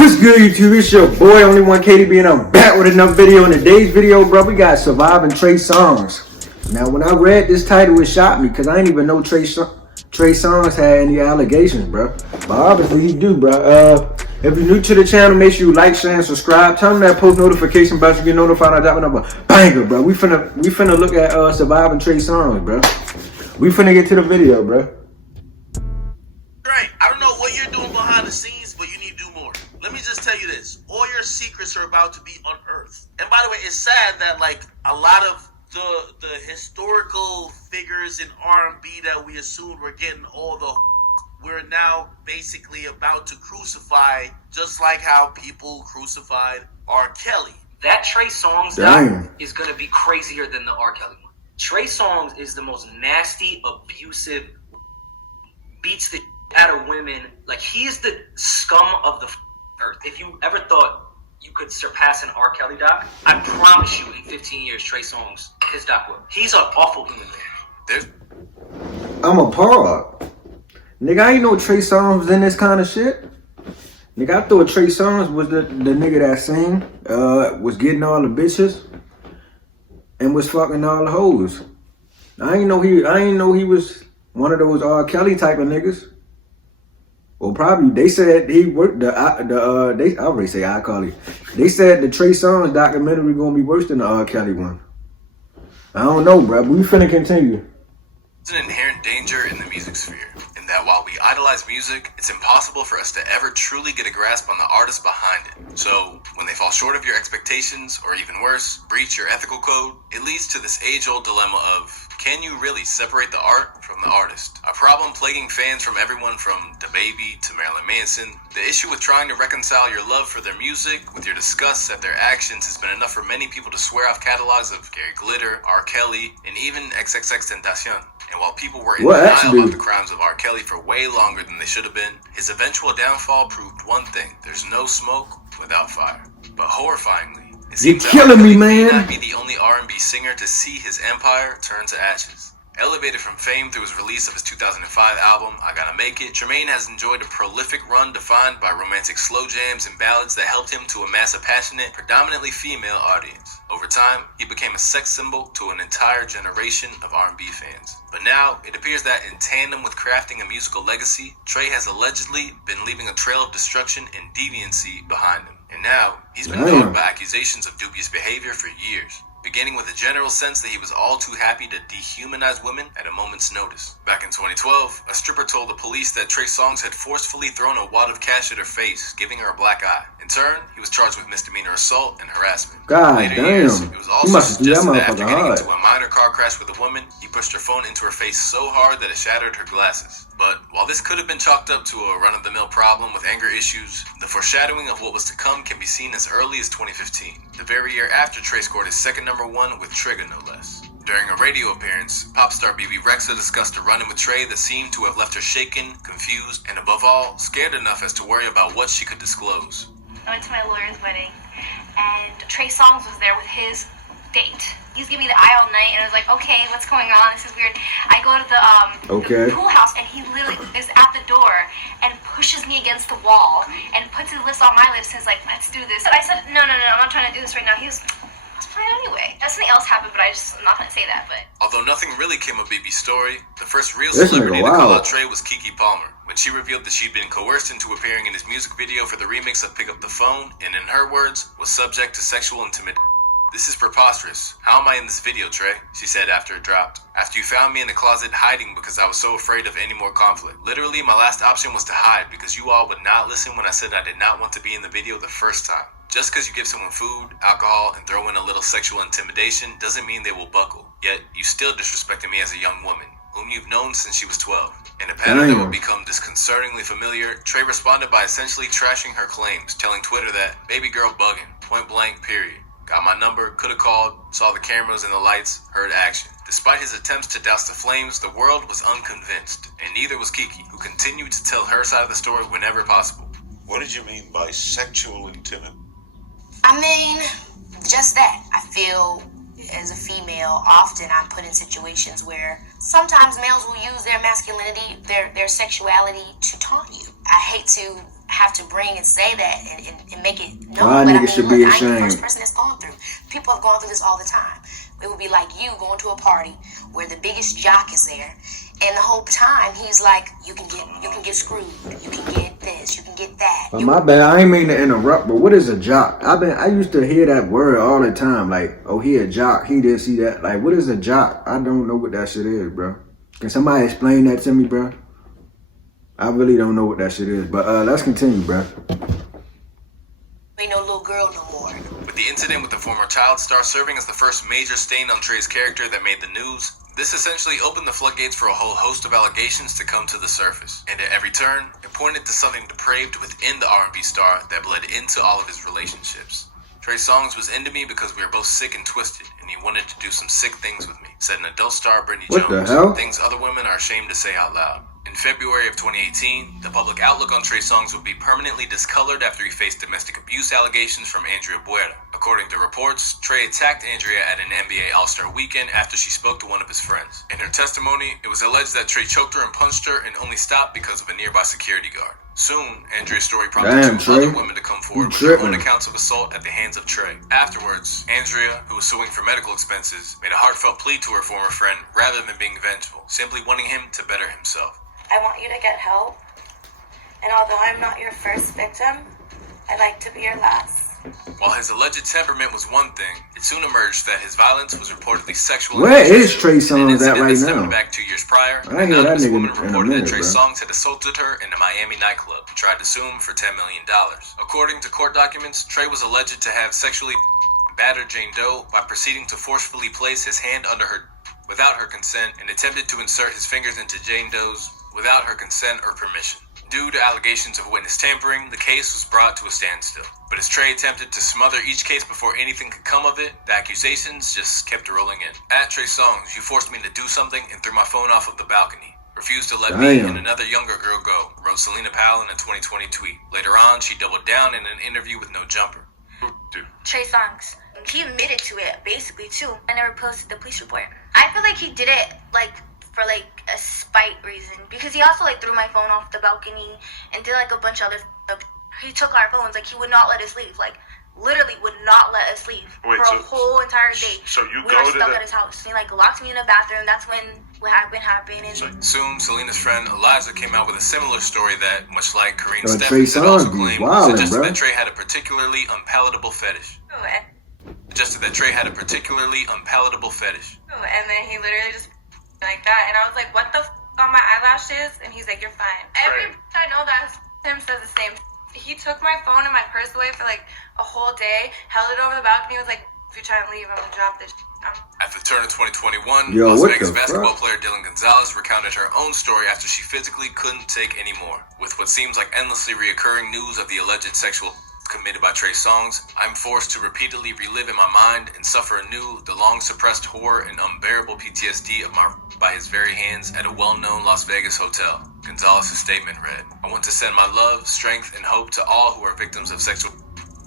What's good, YouTube? It's your boy, Only One KDB, and I'm back with another video. In today's video, bro, we got Surviving Trey Songz. Now, when I read this title, it shocked me because I didn't even know Trey Songz had any allegations, bro. But obviously, he do, bro. If you're new to the channel, make sure you like, share, and subscribe. Turn on that post notification bell so you get notified when I drop another banger, bro. We finna look at Surviving Trey Songz, bro. We finna get to the video, bro. Right. I don't know what you're doing behind the scenes, but you need to do more. Let me just tell you this. All your secrets are about to be unearthed. And by the way, it's sad that like a lot of the historical figures in R&B that we assumed were getting all the we're now basically about to crucify, just like how people crucified R. Kelly. That Trey Songz doc is going to be crazier than the R. Kelly one. Trey Songz is the most nasty, abusive, beats the out of women. Like, he is the scum of the earth. If you ever thought you could surpass an R. Kelly doc, I promise you in 15 years, Trey Songz, his doc will. He's an awful human being. I'm appalled. Nigga, I ain't know Trey Songz was in this kind of shit. Nigga, I thought Trey Songz was the nigga that sang, was getting all the bitches, and was fucking all the hoes. I ain't know he was one of those R. Kelly type of niggas. Well, probably they said he worked I already say R. Kelly. They said the Trey Songz documentary gonna be worse than the R. Kelly one. I don't know, bro. But we finna continue. There's an inherent danger in the music sphere, in that while we idolize music, it's impossible for us to ever truly get a grasp on the artist behind it. So, when they fall short of your expectations, or even worse, breach your ethical code, it leads to this age-old dilemma of, can you really separate the art from the artist? A problem plaguing fans from everyone from DaBaby to Marilyn Manson. The issue with trying to reconcile your love for their music with your disgust at their actions has been enough for many people to swear off catalogs of Gary Glitter, R. Kelly, and even XXXTentacion. And while people were in denial about the crimes of R. Kelly for way longer than they should have been, his eventual downfall proved one thing: there's no smoke without fire. But horrifyingly, it seems that R. Kelly may not be the only R&B singer to see his empire turn to ashes. Elevated from fame through his release of his 2005 album, I Gotta Make It, Tremaine has enjoyed a prolific run defined by romantic slow jams and ballads that helped him to amass a passionate, predominantly female audience. Over time, he became a sex symbol to an entire generation of R&B fans. But now, it appears that in tandem with crafting a musical legacy, Trey has allegedly been leaving a trail of destruction and deviancy behind him. And now, he's been dogged by accusations of dubious behavior for years, beginning with a general sense that he was all too happy to dehumanize women at a moment's notice. Back in 2012, a stripper told the police that Trey Songz had forcefully thrown a wad of cash at her face, giving her a black eye. In turn, he was charged with misdemeanor assault and harassment. God damn. Years, it was also suggested that after getting into a minor car crash with a woman, he pushed her phone into her face so hard that it shattered her glasses. But while this could have been chalked up to a run-of-the-mill problem with anger issues, the foreshadowing of what was to come can be seen as early as 2015, the very year after Trey scored his second #1 with Trigger, no less. During a radio appearance, pop star BB Rexha discussed a run-in with Trey that seemed to have left her shaken, confused, and above all, scared enough as to worry about what she could disclose. I went to my lawyer's wedding, and Trey Songz was there with his date. He was giving me the eye all night, and I was like, okay, what's going on? This is weird. I go to the pool house, and he literally is at the door and pushes me against the wall and puts his lips on my lips and is like, let's do this. And I said, no, I'm not trying to do this right now. He was, it's fine anyway. Something else happened, but I'm not going to say that. But although nothing really came of BB's story, the first real celebrity to call out Trey was Keke Palmer, when she revealed that she'd been coerced into appearing in his music video for the remix of Pick Up the Phone, and in her words, was subject to sexual intimidation. This is preposterous. How am I in this video, Trey? She said after it dropped. After you found me in the closet hiding because I was so afraid of any more conflict. Literally, my last option was to hide because you all would not listen when I said I did not want to be in the video the first time. Just because you give someone food, alcohol, and throw in a little sexual intimidation doesn't mean they will buckle. Yet, you still disrespected me as a young woman, whom you've known since she was 12. In a pattern that would become disconcertingly familiar, Trey responded by essentially trashing her claims, telling Twitter that, baby girl bugging, point blank, period. Got my number, could've called, saw the cameras and the lights, heard action. Despite his attempts to douse the flames, the world was unconvinced, and neither was Keke, who continued to tell her side of the story whenever possible. What did you mean by sexual intimidation? I mean, just that. I feel as a female, often I'm put in situations where sometimes males will use their masculinity, their sexuality to taunt you. I hate to have to bring and say that and make it known. Why But I niggas mean, should look, be I ain't the ashamed. first person that's gone through. People have gone through this all the time. It would be like you going to a party where the biggest jock is there, and the whole time he's like, you can get screwed, you can get this, you can get that. But my bad, I ain't mean to interrupt, but what is a jock? I used to hear that word all the time, like, oh, he a jock, he this, he that. Like, what is a jock? I don't know what that shit is, bro. Can somebody explain that to me, bro? I really don't know what that shit is, but let's continue, bro. Ain't no little girl no more. With the incident with the former child star serving as the first major stain on Trey's character that made the news, this essentially opened the floodgates for a whole host of allegations to come to the surface. And at every turn, it pointed to something depraved within the R&B star that bled into all of his relationships. Trey Songz was into me because we were both sick and twisted, and he wanted to do some sick things with me, said an adult star Brittany What Jones, the hell? things other women are ashamed to say out loud. In February of 2018, the public outlook on Trey Songz would be permanently discolored after he faced domestic abuse allegations from Andrea Buera. According to reports, Trey attacked Andrea at an NBA All-Star weekend after she spoke to one of his friends. In her testimony, it was alleged that Trey choked her and punched her and only stopped because of a nearby security guard. Soon, Andrea's story prompted two other women to come forward with their own accounts of assault at the hands of Trey. Afterwards, Andrea, who was suing for medical expenses, made a heartfelt plea to her former friend rather than being vengeful, simply wanting him to better himself. I want you to get help, and although I'm not your first victim, I'd like to be your last. While his alleged temperament was one thing, it soon emerged that his violence was reportedly sexual. Where is Trey Songz at right now? Back 2 years prior, I hear that nigga woman in a reported minute, that Trey bro. Songz had assaulted her in a Miami nightclub and tried to sue him for $10 million. According to court documents, Trey was alleged to have sexually battered Jane Doe by proceeding to forcefully place his hand under her without her consent and attempted to insert his fingers into Jane Doe's without her consent or permission. Due to allegations of witness tampering, the case was brought to a standstill. But as Trey attempted to smother each case before anything could come of it, the accusations just kept rolling in. At Trey Songz, you forced me to do something and threw my phone off of the balcony. Refused to let me and another younger girl go, wrote Selena Powell in a 2020 tweet. Later on, she doubled down in an interview with no jumper. Trey Songz. He admitted to it, basically, too. I never posted the police report. I feel like he did it, for a spite reason, because he also threw my phone off the balcony and did a bunch of other stuff. He took our phones, he would not let us leave, literally would not let us leave for a whole entire day. So you we go were to stuck at his house. He locked me in the bathroom. That's when what happened. And soon, Selena's friend Eliza came out with a similar story that, much like Kareen Trey Steffens, also Songz claimed wildin', suggested bro. that Trey had a particularly unpalatable fetish. And then he literally just like that, and I was like, what the on my eyelashes? And he's like, you're fine. Every I know that him says the same. He took my phone and my purse away for a whole day, held it over the balcony, was like, if you try and leave, I'm gonna drop this. At the turn of 2021, Yo, Las what Vegas the basketball fuck? player Dylan Gonzalez recounted her own story after she physically couldn't take any more. With what seems like endlessly reoccurring news of the alleged sexual committed by Trey Songz, I'm forced to repeatedly relive in my mind and suffer anew the long-suppressed horror and unbearable PTSD by his very hands at a well-known Las Vegas hotel. Gonzalez's statement read, I want to send my love, strength, and hope to all who are victims of sexual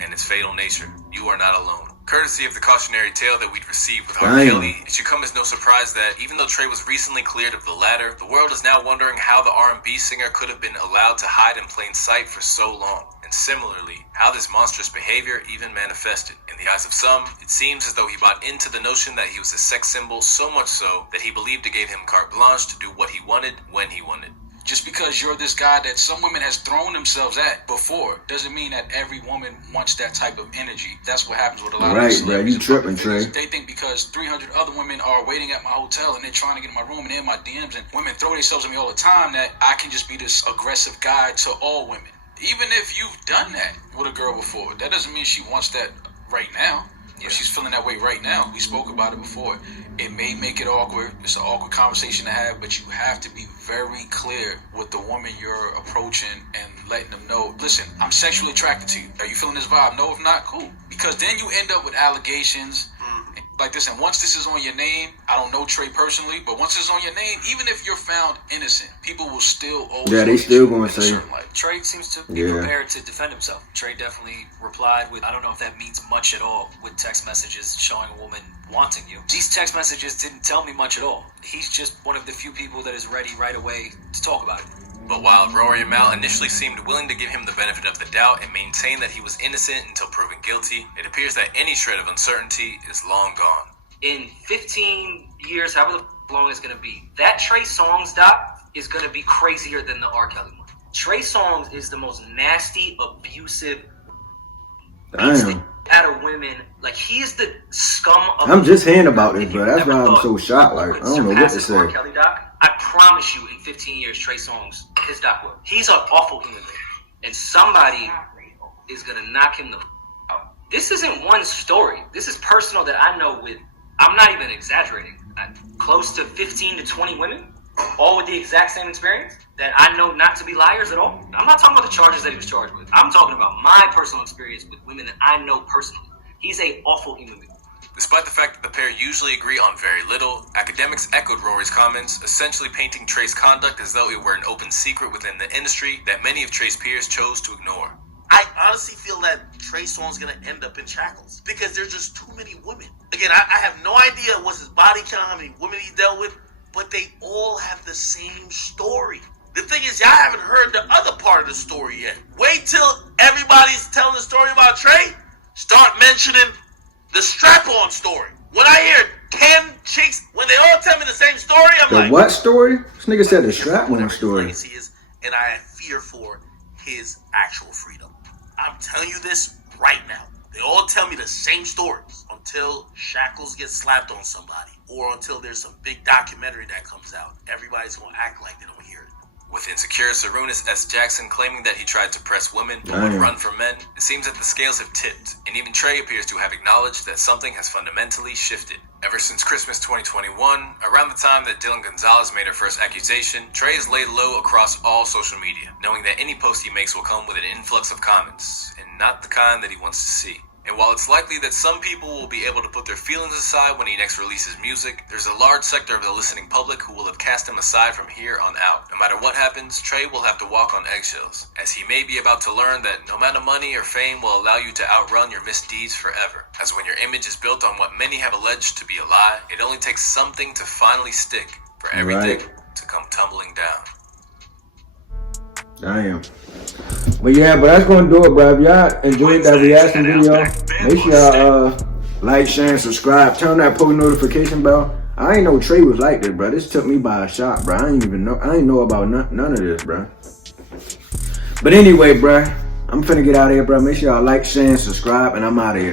and its fatal nature. You are not alone. Courtesy of the cautionary tale that we'd received with R. Kelly, it should come as no surprise that even though Trey was recently cleared of the latter, the world is now wondering how the R&B singer could have been allowed to hide in plain sight for so long. And similarly, how this monstrous behavior even manifested. In the eyes of some, it seems as though he bought into the notion that he was a sex symbol, so much so that he believed it gave him carte blanche to do what he wanted when he wanted. Just because you're this guy that some women has thrown themselves at before doesn't mean that every woman wants that type of energy. That's what happens with a lot of Right, bro, celebrities. you tripping, Trey. They think because 300 other women are waiting at my hotel and they're trying to get in my room and they're in my DMs and women throw themselves at me all the time that I can just be this aggressive guy to all women. Even if you've done that with a girl before, that doesn't mean she wants that right now. If she's feeling that way right now, we spoke about it before. It may make it awkward. It's an awkward conversation to have, but you have to be very clear with the woman you're approaching and letting them know, listen, I'm sexually attracted to you. Are you feeling this vibe? No, if not, cool. Because then you end up with allegations like this. And once this is on your name, I don't know Trey personally, but once it's on your name, even if you're found innocent, people will still always they still going to say. Trey seems to be prepared to defend himself. Trey definitely replied with, I don't know if that means much at all, with text messages showing a woman wanting you. These text messages didn't tell me much at all. He's just one of the few people that is ready right away to talk about it. But while Rory and Mal initially seemed willing to give him the benefit of the doubt and maintain that he was innocent until proven guilty, it appears that any shred of uncertainty is long gone. In 15 years, however long it's going to be, that Trey Songz doc is going to be crazier than the R. Kelly one. Trey Songz is the most nasty, abusive, out of women. Like, he's the scum of... I'm just hearing about this, bro. That's why I'm so shocked. Like, I don't know what to say. R. Kelly doc, I promise you, in 15 years, Trey Songz, his doc will. He's an awful human being. And somebody is going to knock him the out. This isn't one story. This is personal that I know with... I'm not even exaggerating. Close to 15 to 20 women, all with the exact same experience, that I know not to be liars at all. I'm not talking about the charges that he was charged with. I'm talking about my personal experience with women that I know personally. He's an awful human being. Despite the fact that the pair usually agree on very little, academics echoed Rory's comments, essentially painting Trey's conduct as though it were an open secret within the industry that many of Trey's peers chose to ignore. I honestly feel that Trey Songz is going to end up in shackles because there's just too many women. Again, I have no idea what's his body count, how many women he dealt with, but they all have the same story. The thing is, y'all haven't heard the other part of the story yet. Wait till everybody's telling the story about Trey. Start mentioning the strap-on story. When I hear 10 chicks, when they all tell me the same story, I'm like... The what story? This nigga said the strap-on story. And I have fear for his actual freedom. I'm telling you this right now. They all tell me the same stories until shackles get slapped on somebody or until there's some big documentary that comes out. Everybody's going to act like they don't hear it. With insecure Sarunas S. Jackson claiming that he tried to press women but would run from men, it seems that the scales have tipped, and even Trey appears to have acknowledged that something has fundamentally shifted. Ever since Christmas 2021, around the time that Dylan Gonzalez made her first accusation, Trey has laid low across all social media, knowing that any post he makes will come with an influx of comments, and not the kind that he wants to see. And while it's likely that some people will be able to put their feelings aside when he next releases music, there's a large sector of the listening public who will have cast him aside from here on out. No matter what happens, Trey will have to walk on eggshells, as he may be about to learn that no amount of money or fame will allow you to outrun your misdeeds forever. As when your image is built on what many have alleged to be a lie, it only takes something to finally stick for everything to come tumbling down. Damn. But yeah, but that's gonna do it, bro. If y'all enjoyed that reaction video, make sure y'all like, share, and subscribe. Turn that post notification bell. I ain't know Trey was like this, bro. This took me by a shock, bro. I ain't know about none of this, bro. But anyway, bro, I'm finna get out of here, bro. Make sure y'all like, share, and subscribe, and I'm out of here.